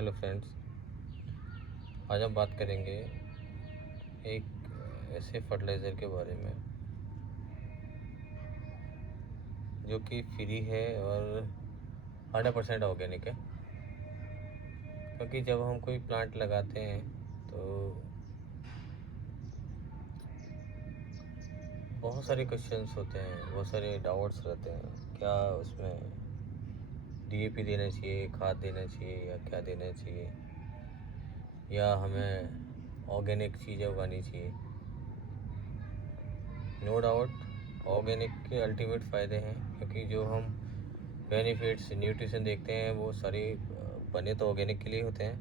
Hello friends, आज हम बात करेंगे एक ऐसे फर्टिलाइज़र के बारे में जो कि फ्री है और 100% ऑर्गेनिक है। क्योंकि जब हम कोई प्लांट लगाते हैं तो बहुत सारे क्वेश्चंस होते हैं, बहुत सारे डाउट्स रहते हैं। क्या उसमें डीएपी देना चाहिए, खाद देना चाहिए या क्या देना चाहिए, या हमें ऑर्गेनिक चीज़ें उगानी चाहिए। नो डाउट ऑर्गेनिक के अल्टीमेट फ़ायदे हैं, क्योंकि जो हम बेनिफिट्स न्यूट्रिशन देखते हैं वो सारे बने तो ऑर्गेनिक के लिए होते हैं,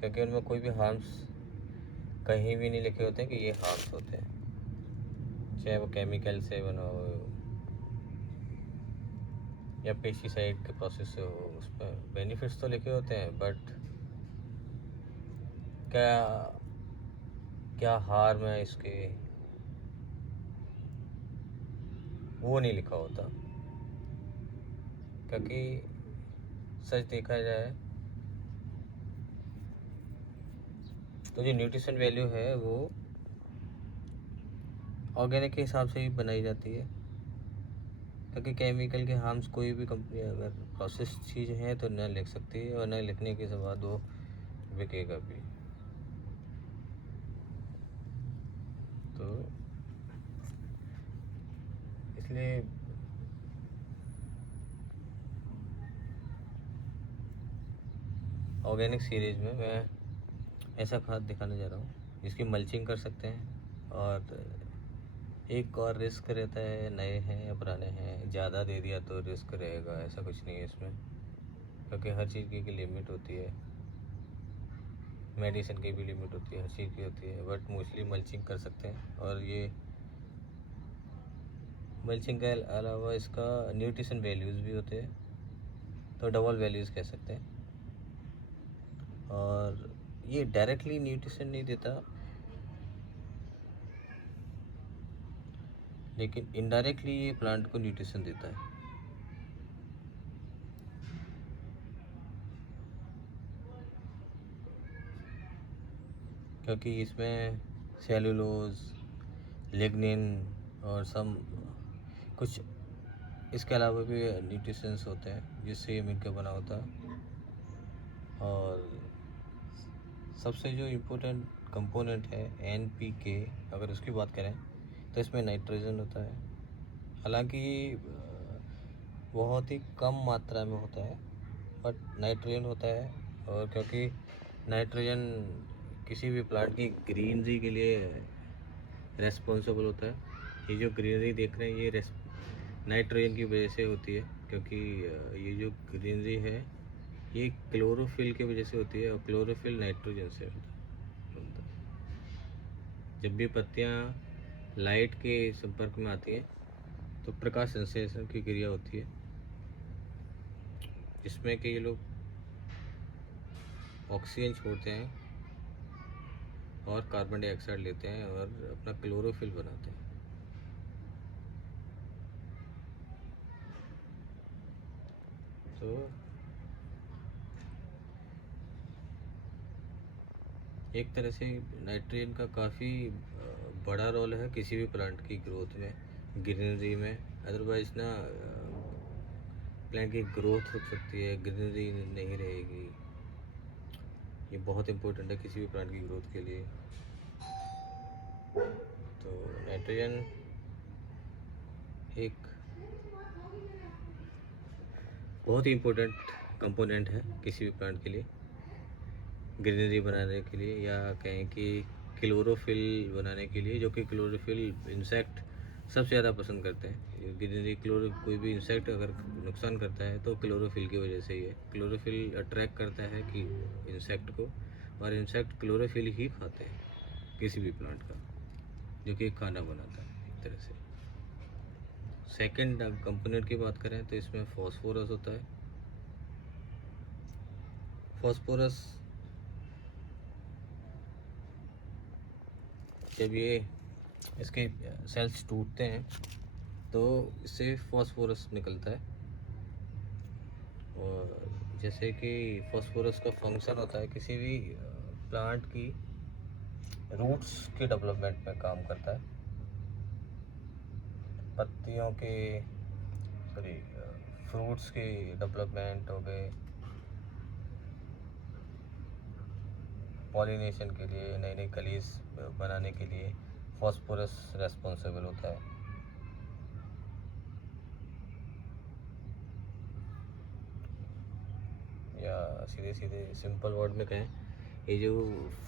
क्योंकि उनमें कोई भी हार्म्स कहीं भी नहीं लिखे होते हैं कि ये हार्म्स होते हैं, चाहे वो केमिकल से बना हो या पेस्टिसाइड के प्रोसेस से हो। उसमें बेनिफिट्स तो लिखे होते हैं, बट क्या क्या हार्म है इसके वो नहीं लिखा होता। क्योंकि सच देखा जाए तो जो न्यूट्रिशन वैल्यू है वो ऑर्गेनिक के हिसाब से ही बनाई जाती है। क्योंकि केमिकल के हार्म्स कोई भी कंपनी अगर प्रोसेस चीज़ है तो न लिख सकती है, और न लिखने के बाद वो बिकेगा भी। तो इसलिए ऑर्गेनिक सीरीज़ में मैं ऐसा खाद दिखाने जा रहा हूँ जिसकी मल्चिंग कर सकते हैं। और एक और रिस्क रहता है, नए हैं या पुराने हैं, ज़्यादा दे दिया तो रिस्क रहेगा, ऐसा कुछ नहीं है इसमें। क्योंकि हर चीज़ की लिमिट होती है, मेडिसिन की भी लिमिट होती है, हर चीज़ की होती है। बट मोस्टली मल्चिंग कर सकते हैं। और ये मल्चिंग के अलावा इसका न्यूट्रिशन वैल्यूज़ भी होते हैं, तो डबल वैल्यूज़ कह सकते हैं। और ये डायरेक्टली न्यूट्रिशन नहीं देता, लेकिन इनडायरेक्टली ये प्लांट को न्यूट्रिशन देता है। क्योंकि इसमें सेलुलोज, लिग्निन और सम कुछ इसके अलावा भी न्यूट्रिशंस होते हैं जिससे ये मिलकर बना होता है। और सबसे जो इम्पोर्टेंट कंपोनेंट है NPK, अगर उसकी बात करें तो इसमें नाइट्रोजन होता है। हालांकि बहुत ही कम मात्रा में होता है, बट नाइट्रोजन होता है। और क्योंकि नाइट्रोजन किसी भी प्लांट की ग्रीनरी के लिए रेस्पॉन्सिबल होता है। ये जो ग्रीनरी देख रहे हैं ये नाइट्रोजन की वजह से होती है। क्योंकि ये जो ग्रीनरी है ये क्लोरोफिल की वजह से होती है, और क्लोरोफिल नाइट्रोजन से बनता है। जब भी पत्तियाँ लाइट के संपर्क में आती हैं तो प्रकाश संश्लेषण की क्रिया होती है, जिसमें कि ये लोग ऑक्सीजन छोड़ते हैं और कार्बन डाइऑक्साइड लेते हैं और अपना क्लोरोफिल बनाते हैं। तो एक तरह से नाइट्रोजन का काफ़ी बड़ा रोल है किसी भी प्लांट की ग्रोथ में, ग्रीनरी में। अदरवाइज ना प्लांट की ग्रोथ रुक सकती है, ग्रीनरी नहीं रहेगी। ये बहुत इम्पोर्टेंट है किसी भी प्लांट की ग्रोथ के लिए। तो नाइट्रोजन एक बहुत ही इम्पोर्टेंट कंपोनेंट है किसी भी प्लांट के लिए, ग्रीनरी बनाने के लिए, या कहें कि क्लोरोफिल बनाने के लिए। जो कि क्लोरोफिल इंसेक्ट सबसे ज़्यादा पसंद करते हैं। ग्रीनरी कोई भी इंसेक्ट अगर नुकसान करता है तो क्लोरोफिल की वजह से ही है। क्लोरोफिल अट्रैक्ट करता है कि इंसेक्ट को, और इंसेक्ट क्लोरोफिल ही खाते हैं किसी भी प्लांट का, जो कि खाना बनाता है एक तरह से। सेकंड कंपोनेंट की बात करें तो इसमें फॉस्फोरस होता है। फॉस्फोरस जब ये इसके सेल्स टूटते हैं तो इससे फॉस्फोरस निकलता है, और जैसे कि फॉस्फोरस का फंक्शन होता है किसी भी प्लांट की रूट्स के डेवलपमेंट में काम करता है, पत्तियों के सॉरी फ्रूट्स की डेवलपमेंट हो गए, पॉलिनेशन के लिए, नई नई कलीज बनाने के लिए फॉस्फोरस रेस्पॉन्सिबल होता है। या सीधे सीधे सिंपल वर्ड में कहें, ये जो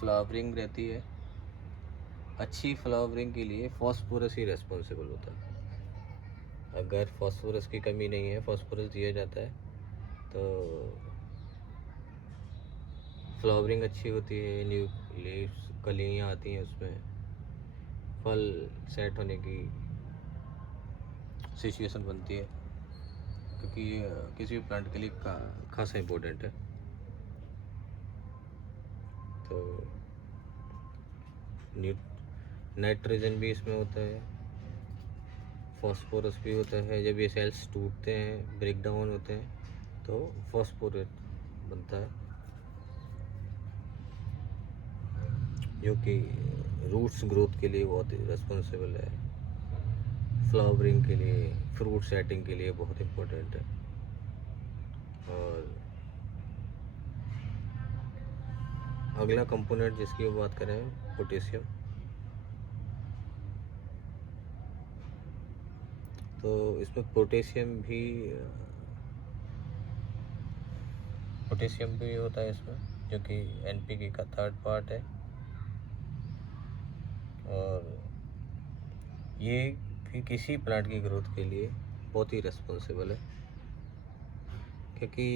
फ्लावरिंग रहती है, अच्छी फ्लावरिंग के लिए फॉस्फोरस ही रेस्पॉन्सिबल होता है। अगर फॉस्फोरस की कमी नहीं है, फॉस्फोरस दिया जाता है, तो फ्लावरिंग अच्छी होती है, न्यू लीव्स कलियाँ आती हैं, उसमें फल सेट होने की सिचुएशन बनती है, क्योंकि ये किसी भी प्लांट के लिए खासा इम्पोर्टेंट है। तो नाइट्रोजन भी इसमें होता है, फॉस्फोरस भी होता है। जब ये सेल्स टूटते हैं, ब्रेक डाउन होते हैं, तो फॉस्फोरेट बनता है, जो कि रूट्स ग्रोथ के लिए बहुत रिस्पॉन्सिबल है, फ्लावरिंग के लिए, फ्रूट सेटिंग के लिए बहुत इम्पोर्टेंट है। और अगला कंपोनेंट जिसकी बात करें, पोटेशियम। तो इसमें पोटेशियम भी होता है इसमें, जो कि एनपीके का थर्ड पार्ट है। और ये भी किसी प्लांट की ग्रोथ के लिए बहुत ही रिस्पॉन्सिबल है, क्योंकि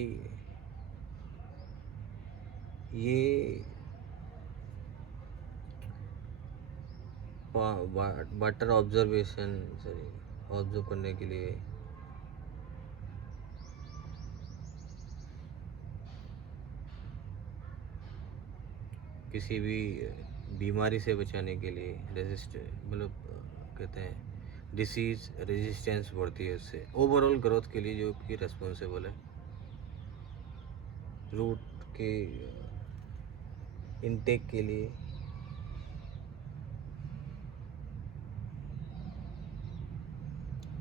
ये वाटर ऑब्जर्व करने के लिए, किसी भी बीमारी से बचाने के लिए, मतलब कहते हैं डिसीज रेजिस्टेंस बढ़ती है उससे, ओवरऑल ग्रोथ के लिए जो कि रेस्पॉन्सिबल है। रूट के इनटेक के लिए,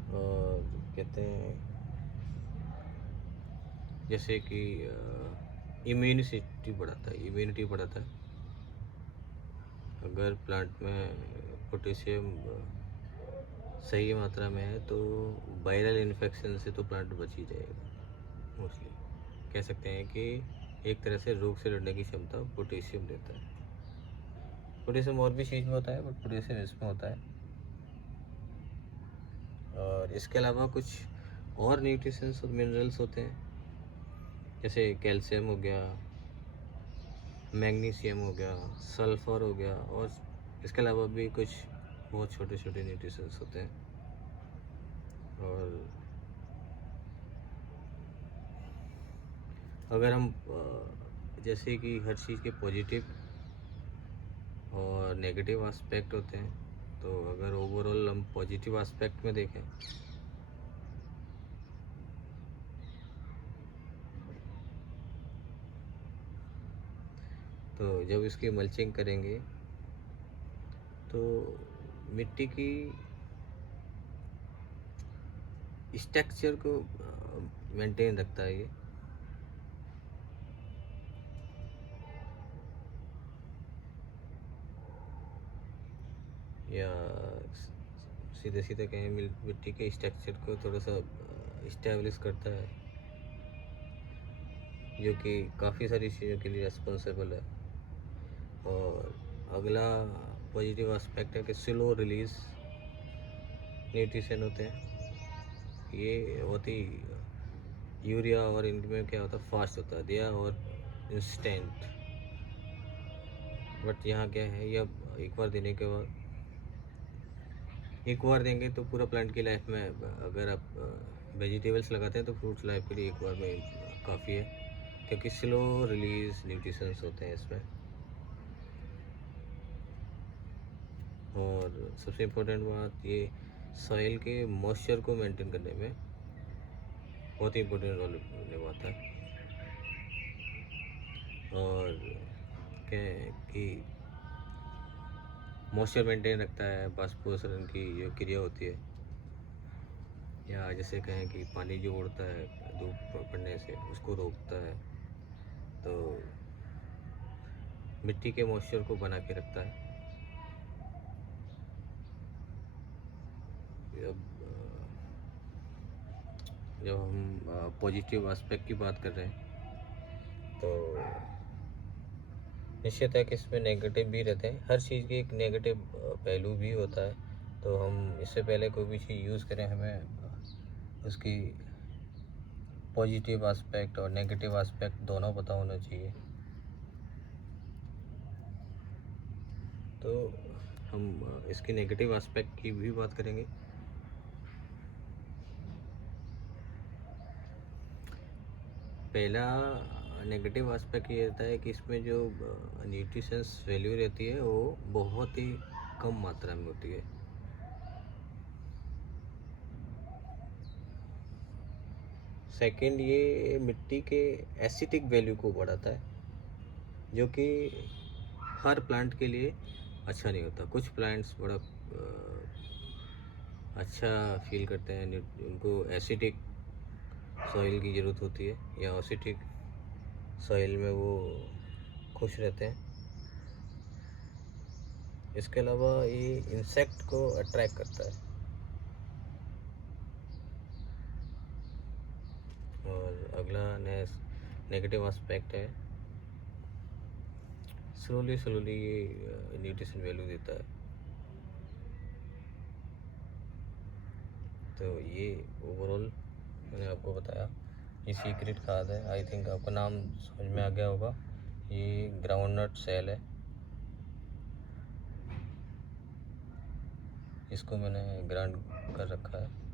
और कहते हैं जैसे कि इम्यूनिटी बढ़ाता है। अगर प्लांट में पोटेशियम सही मात्रा में है, तो वायरल इन्फेक्शन से तो प्लांट बच ही जाएगा। मोस्टली कह सकते हैं कि एक तरह से रोग से लड़ने की क्षमता पोटेशियम देता है। पोटेशियम और भी चीज़ में होता है, बट पोटेशियम इसमें होता है। और इसके अलावा कुछ और न्यूट्रिशंस और मिनरल्स होते हैं, जैसे कैल्शियम हो गया, मैग्नीशियम हो गया, सल्फर हो गया, और इसके अलावा भी कुछ बहुत छोटे छोटे न्यूट्रिशंस होते हैं। और अगर हम जैसे कि हर चीज़ के पॉजिटिव और नेगेटिव एस्पेक्ट होते हैं, तो अगर ओवरऑल हम पॉजिटिव एस्पेक्ट में देखें, तो जब इसकी मल्चिंग करेंगे तो मिट्टी की स्ट्रक्चर को मेंटेन रखता है ये। या सीधे सीधे कहें, मिट्टी के स्ट्रक्चर को थोड़ा सा इस्टेब्लिश करता है, जो कि काफ़ी सारी चीज़ों के लिए रिस्पॉन्सिबल है। और अगला पॉजिटिव एस्पेक्ट है कि स्लो रिलीज न्यूट्रिशन होते हैं। ये बहुत ही यूरिया और इनमें क्या होता है, फास्ट होता है दिया और इंस्टेंट। बट यहाँ क्या है, ये एक बार देने के बाद, एक बार देंगे तो पूरा प्लांट की लाइफ में, अगर आप वेजिटेबल्स लगाते हैं तो फ्रूट्स लाइफ के लिए एक बार में काफ़ी है, क्योंकि स्लो रिलीज न्यूट्रिशंस होते हैं इसमें। और सबसे इम्पोर्टेंट बात, ये सॉइल के मॉइस्चर को मेंटेन करने में बहुत ही इम्पोर्टेंट रोल निभाता है। और क्या है कि मॉइस्चर मेंटेन रखता है, बाष्पोत्सर्जन की जो क्रिया होती है, या जैसे कहें कि पानी जो उड़ता है धूप पड़ने से उसको रोकता है, तो मिट्टी के मॉइस्चर को बना के रखता है। जब हम पॉजिटिव एस्पेक्ट की बात कर रहे हैं तो निश्चित है कि इसमें नेगेटिव भी रहते हैं। हर चीज़ की एक नेगेटिव पहलू भी होता है, तो हम इससे पहले कोई भी चीज़ यूज़ करें हमें उसकी पॉजिटिव एस्पेक्ट और नेगेटिव एस्पेक्ट दोनों पता होना चाहिए। तो हम इसकी नेगेटिव एस्पेक्ट की भी बात करेंगे। पहला नेगेटिव एस्पेक्ट ये रहता है कि इसमें जो न्यूट्रिशंस वैल्यू रहती है वो बहुत ही कम मात्रा में होती है। सेकंड, ये मिट्टी के एसिडिक वैल्यू को बढ़ाता है, जो कि हर प्लांट के लिए अच्छा नहीं होता। कुछ प्लांट्स बड़ा अच्छा फील करते हैं, उनको एसिडिक सॉइल की ज़रूरत होती है, या एसिडिक सॉइल में वो खुश रहते हैं। इसके अलावा ये इंसेक्ट को अट्रैक्ट करता है। और अगला नेगेटिव एस्पेक्ट है, स्लोली ये न्यूट्रिशन वैल्यू देता है। तो ये ओवरऑल मैंने आपको बताया, ये सीक्रेट खाद है। आई थिंक आपका नाम समझ में आ गया होगा। ये ग्राउंडनट सेल है, इसको मैंने ग्राइंड कर रखा है।